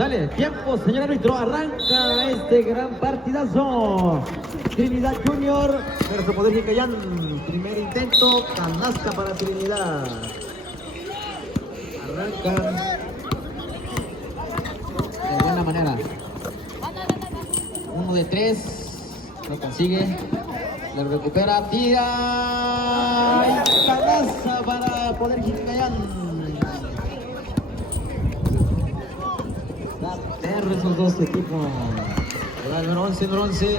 Sale, tiempo, señor árbitro, arranca este gran partidazo. Trinidad Junior versus Poder Jicayán. Primer intento, canasta para Trinidad. Arrancan de buena manera. 1 de 3, lo consigue, lo recupera, tira y canasta para Poder Jicayán. Perro esos dos equipos. El número 11, número 11.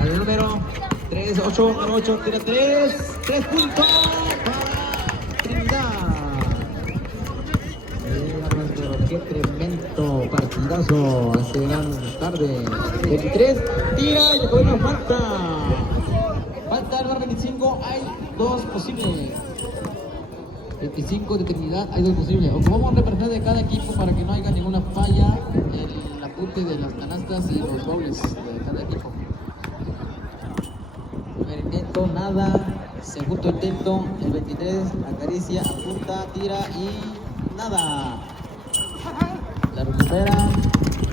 Al número 3, 8, número 8, tira 3 puntos para Trinidad. Pero qué tremendo partidazo hace gran tarde. 23, tira y después una falta. Falta al bar 25, hay 2 posibles. 25 de Trinidad, hay 2 posibles. Ocupamos representar de cada equipo para que no haya ninguna falla en el apunte de las canastas y los goles de cada equipo. Primer intento, nada. Segundo intento, el 23, acaricia, apunta, tira y nada. La recupera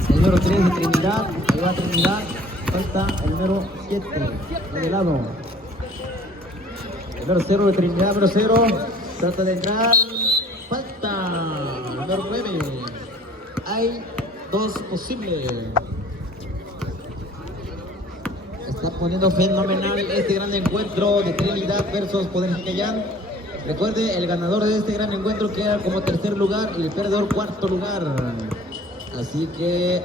el número 3 de Trinidad. Ahí va Trinidad. Falta el número 7 de lado. El número 0 de Trinidad, número 0. Trata de entrar, falta, número 9, hay 2 posibles. Está poniendo fenomenal este gran encuentro de Trinidad versus Poder Jicayán. Recuerde, el ganador de este gran encuentro queda como tercer lugar y el perdedor cuarto lugar. Así que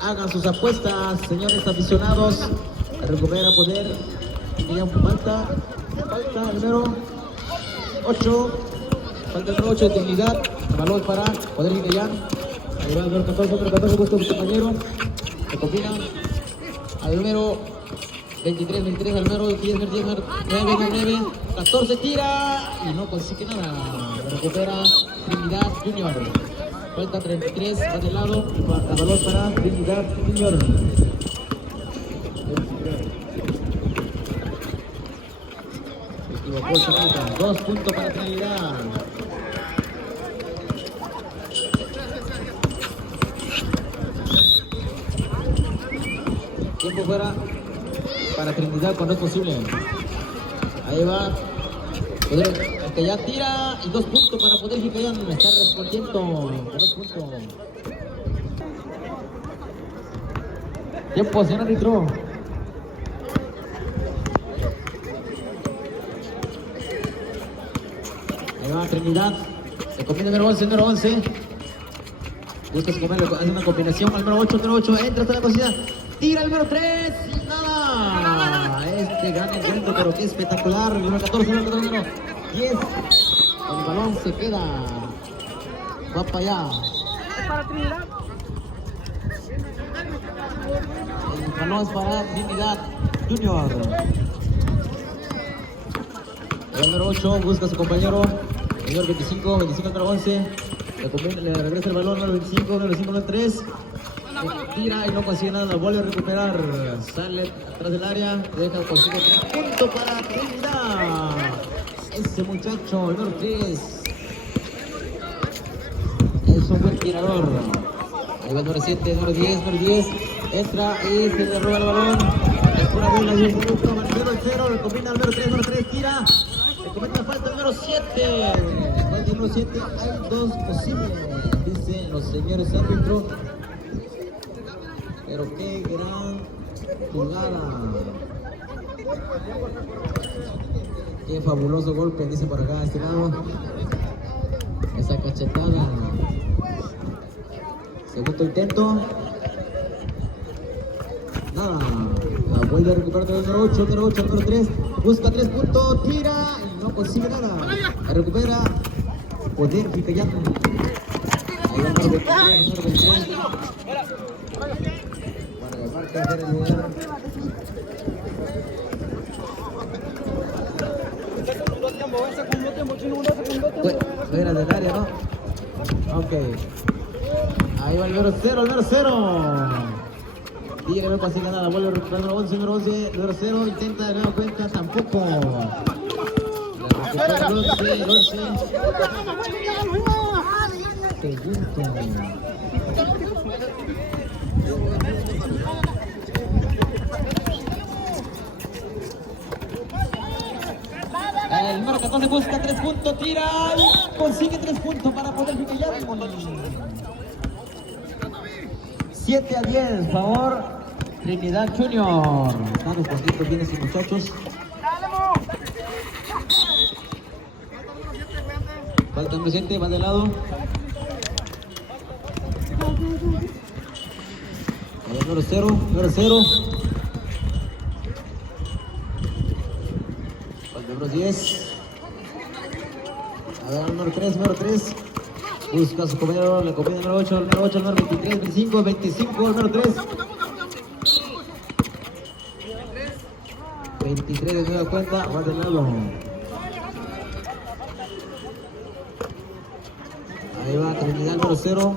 hagan sus apuestas, señores aficionados. Recupera Poder Jicayán, falta el número 8, falta el número 8 de Trinidad, balón para Poder Jicayán. Ahí va el número 14, busca a su compañero, se combina al número 23, al número 10, 9, 14, tira y no consigue nada. Recupera Trinidad Junior. Falta 33, va de lado, el balón para Trinidad Junior. Equivocó el Chacal, 2 puntos para Trinidad. Tiempo fuera para Trinidad cuando es posible. Ahí va Poder Jicayán, tira y 2 puntos para Poder Jicayán. Está respondiendo 2 puntos. Tiempo, señor árbitro. Ahí va Trinidad, se combina el número 11, busca su compañero, hace una combinación al número 8, entra hasta la cocina, tira el número 3 y nada. Este gran encuentro, pero qué espectacular. El número 14, número 10, el balón se queda, va para allá. El balón es para Trinidad Junior. El número 8 busca a su compañero, el número 25, número 11, le regresa el balón, número 25, número 3, tira y no consigue nada, lo vuelve a recuperar, sale atrás del área, deja consigue 3 puntos para Trinidad. Ese muchacho, el número 3, es un buen tirador. Ahí va el número 7, número 10, entra y se le roba el balón, es una bola, 10 minutos, marcando el 0, le combina al número 3, tira. Comete falta el número 7. Después del número 7 hay 2 posibles, dicen los señores árbitros. Pero qué gran jugada. Qué fabuloso golpe, dice por acá, este lado. Esa cachetada. Segundo intento. Nada. La vuelve a recuperar el número 8, número 3. Busca 3 puntos, tira y no consigue nada. La recupera Poder Jicayán. Ahí va el número 23. Bueno, marca hacer el lugar. Fuera del área, ¿no? Ok. Ahí va el número 0, Y que no consigue nada, vuelve a recuperar el número 11, número 0, intenta de nueva cuenta, tampoco. La recupera el 11. Segundo. El número 14 busca 3 puntos, tira y consigue 3 puntos para poder ficar. 7-10, favor Trinidad Junior. Están respondiendo bien estos muchachos. Falta un presente, va de lado. Número 0, número 0. Falta número 10. A ver, número 3, número 3. Busca a su compañero, le combina el número 8, el número 8, el número 23, 25, 25, el número 3. 23 de nueva cuenta, va de lado. Ahí va Trinidad, número 0.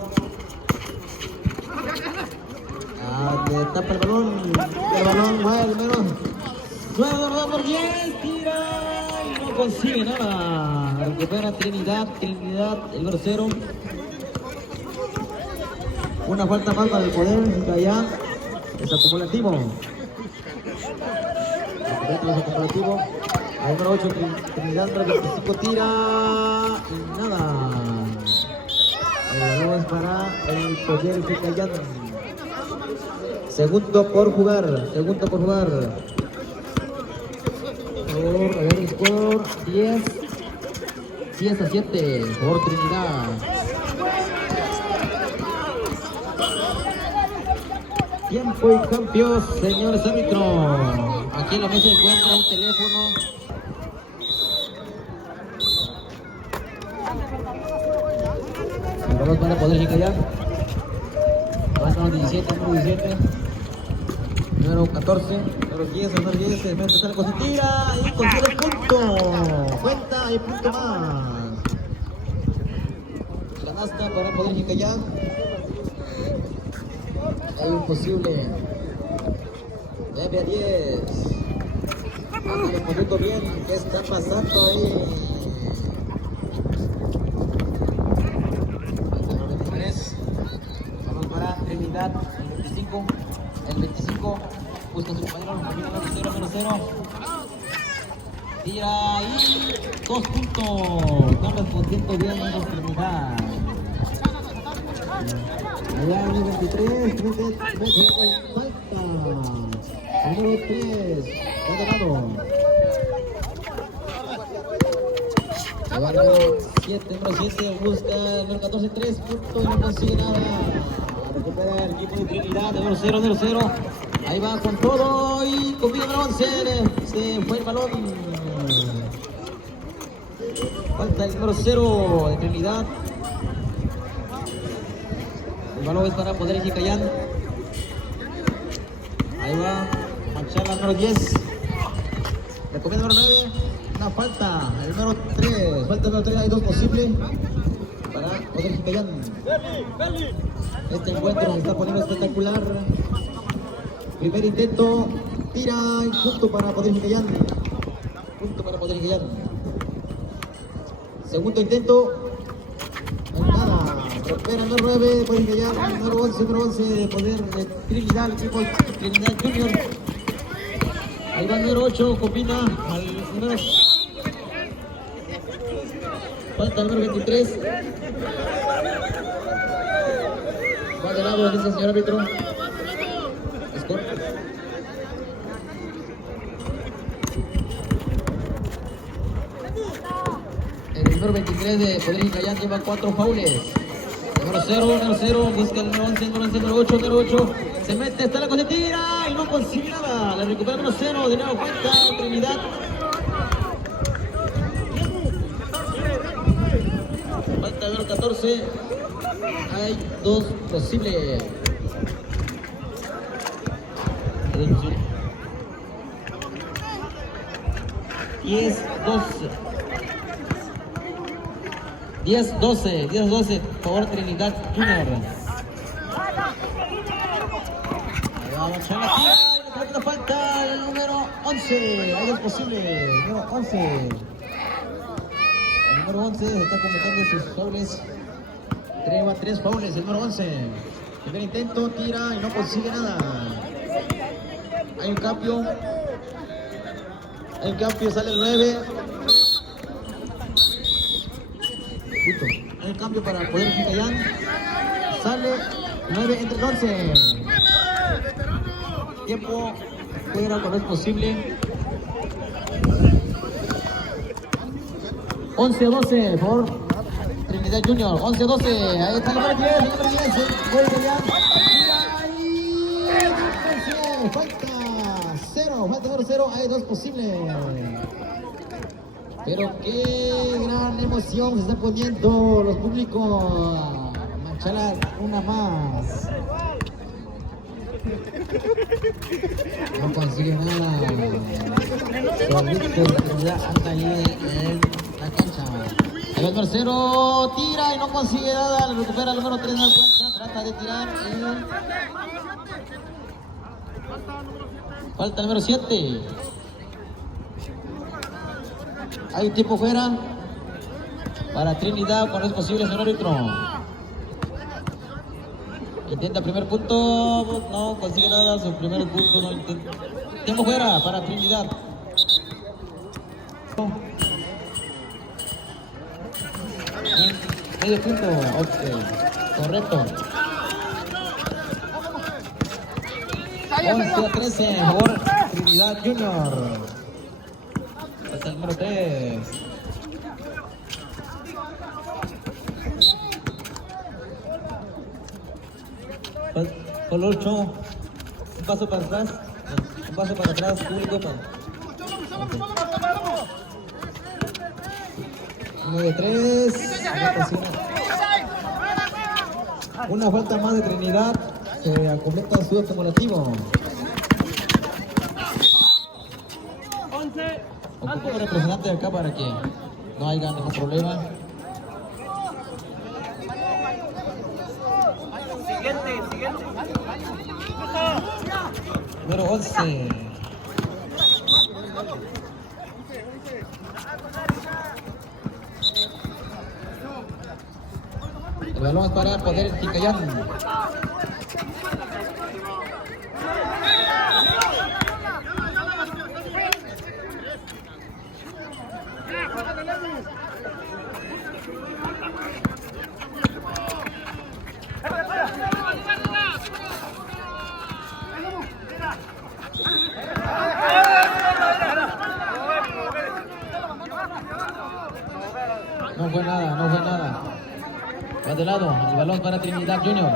Le tapa el balón va el número 9 por 10, tira y no consigue nada. Recupera Trinidad, el número 0. Una falta más para el poder, allá es acumulativo. Es acumulativo. Al número 8, Trinidad, número 25, tira y nada. El balón es para el poder Ficayán. Segundo por jugar. A ver el score, 10-7 por Trinidad. Tiempo y cambios, señores árbitros. Aquí en la mesa se encuentra un teléfono. Vamos para poder callar. Número 17, número 17. Número 14, número 10, número 10, se mete el se tira y consigue el punto. Cuenta y punto más. Canasta para poder callar. Es imposible. 9-10. Aquí les comento bien qué está pasando ahí. El 23. Vamos para Trinidad. El 25. Busca su compañero. 0-0. Tira y 2 puntos. Están respondiendo bien los Trinidad. Allá el 23, falta. El número 3, ganado. Allá el número 7, busca el número 14, 3 puntos y no consigue nada. Recupera el equipo de Trinidad, número 0. Ahí va con todo y combina el balón, se fue el balón. Falta el número 0 de Trinidad. El balón es para poder Ficayán. Ahí va Machala, número 10. Le comienza el número 9. Una falta. El número 3. Falta el número 3. Hay 2 posibles para poder Ficayán. Este encuentro se está poniendo espectacular. Primer intento. Tira y punto para poder Ficayán. Segundo intento. Nada. Recupera el número 9, pueden callar, el número 11 de poder de Trinidad, el equipo de Trinidad Junior. Ahí va el número 8, combina al número. Falta el número 23. Va de lado, dice el señor árbitro. Score. El número 23 de Poder Ficayán lleva 4 faules. Número 0, busca el número 11, número 8. Se mete, está la cosa, tira y no consigue nada. La recupera el número 0, de nuevo cuenta Trinidad. Falta el número 14. Hay 2 posibles. 10-12, favor Trinidad Junior. Ahí va Machala, tira, y falta el número 11, ahí es posible, el número 11. El número 11 está cometiendo sus faules. Lleva 3 faules, el número 11. Primer intento, tira y no consigue nada. Hay un cambio. Sale el 9. Hay un cambio para poder Jincayán. Sale 9 entre el 11. Tiempo fuera cuando es posible. 11-12 por Trinidad Junior. 11-12. Ahí está el número 10. El número 10. Gol de Jan. Falta 0. Falta 0. Hay 2 posibles. Pero qué gran emoción se está poniendo los públicos. Machala una más. No consigue nada. Solito la Trinidad anda ahí en la cancha. El número 0 tira y no consigue nada. Le recupera el número 3 en la cuenta. Trata de tirar y... falta el número 7. Hay un tiempo fuera para Trinidad cuando es posible, señor árbitro. Intenta primer punto, no consigue nada, su primer punto no intenta. Tiempo fuera para Trinidad. Medio punto, ok, correcto. 11-13, favor Trinidad Junior. Hasta el número 3. Por 8. Un paso para atrás. Un paso para atrás, público. Uno de 3. Una falta más de Trinidad. Se acometa su acumulativo. Ocupo un representante de acá para que no haya ningún problema. Siguiente. Número 11. El balón es para poder Jincayán. No fue nada. Va de lado, el balón para Trinidad Junior.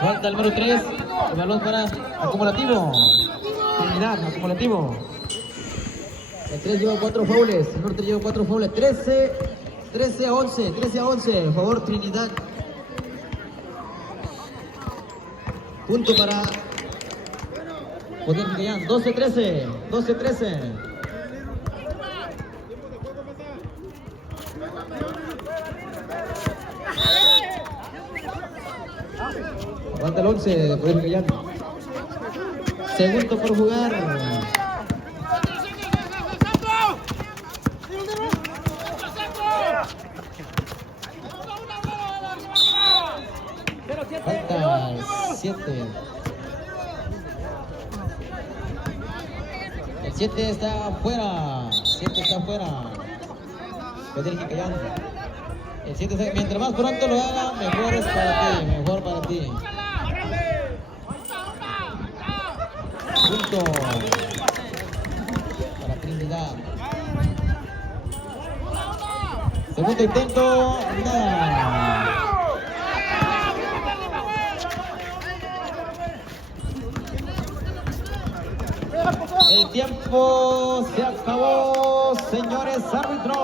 Falta el número 3, el balón para acumulativo. Trinidad, acumulativo. El 3 lleva 4 faules, el número 3 lleva 4 faules. 13 a 11, a favor Trinidad. Punto para poder Jincayán. 12-13. Falta el 11 de poder Jincayán. Segundo por jugar. Falta 7. El 7 está afuera. Poder Jincayán. El 7 está... mientras más pronto lo haga, mejor es para ti. Punto para Trinidad. Segundo intento, nada. El tiempo se acabó, señores árbitros.